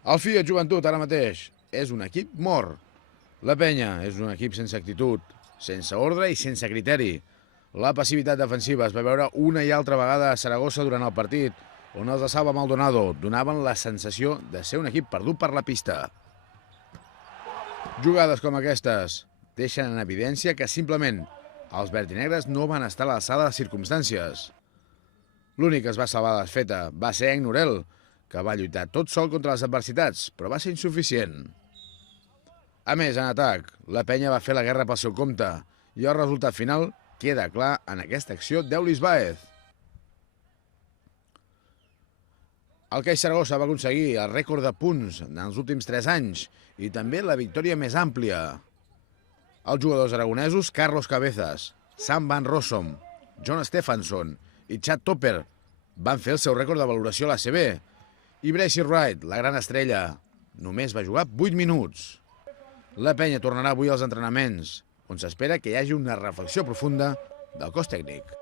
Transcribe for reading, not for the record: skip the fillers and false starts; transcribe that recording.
El Fiat Joventut ara mateix és un equip mort. La Penya és un equip sense actitud, sense ordre i sense criteri. La passivitat defensiva es va veure una i altra vegada a Saragossa durant el partit, on els de Salva Maldonado donaven la sensació de ser un equip perdut per la pista. Jugades com aquestes deixen en evidència que simplement els verdinegres no van estar a l'alçada de les circumstàncies. L'únic que es va salvar de desfeta va ser Henk Norell, que va lluitar tot sol contra les adversitats, però va ser insuficient. A més, en atac, la Penya va fer la guerra pel seu compte i el resultat final queda clar en aquesta acció d'Eulis Báez. El CAI Saragossa va aconseguir el rècord de punts en els últims 3 anys i també la victòria més àmplia. Els jugadors aragonesos Carlos Cabezas, Sam Van Rossum, John Stefansson i Chad Topper van fer el seu rècord de valoració a l'ACB. I Bracy Wright, la gran estrella, només va jugar 8 minuts. La Penya tornarà avui als entrenaments, on s'espera que hi hagi una reflexió profunda del cos tècnic.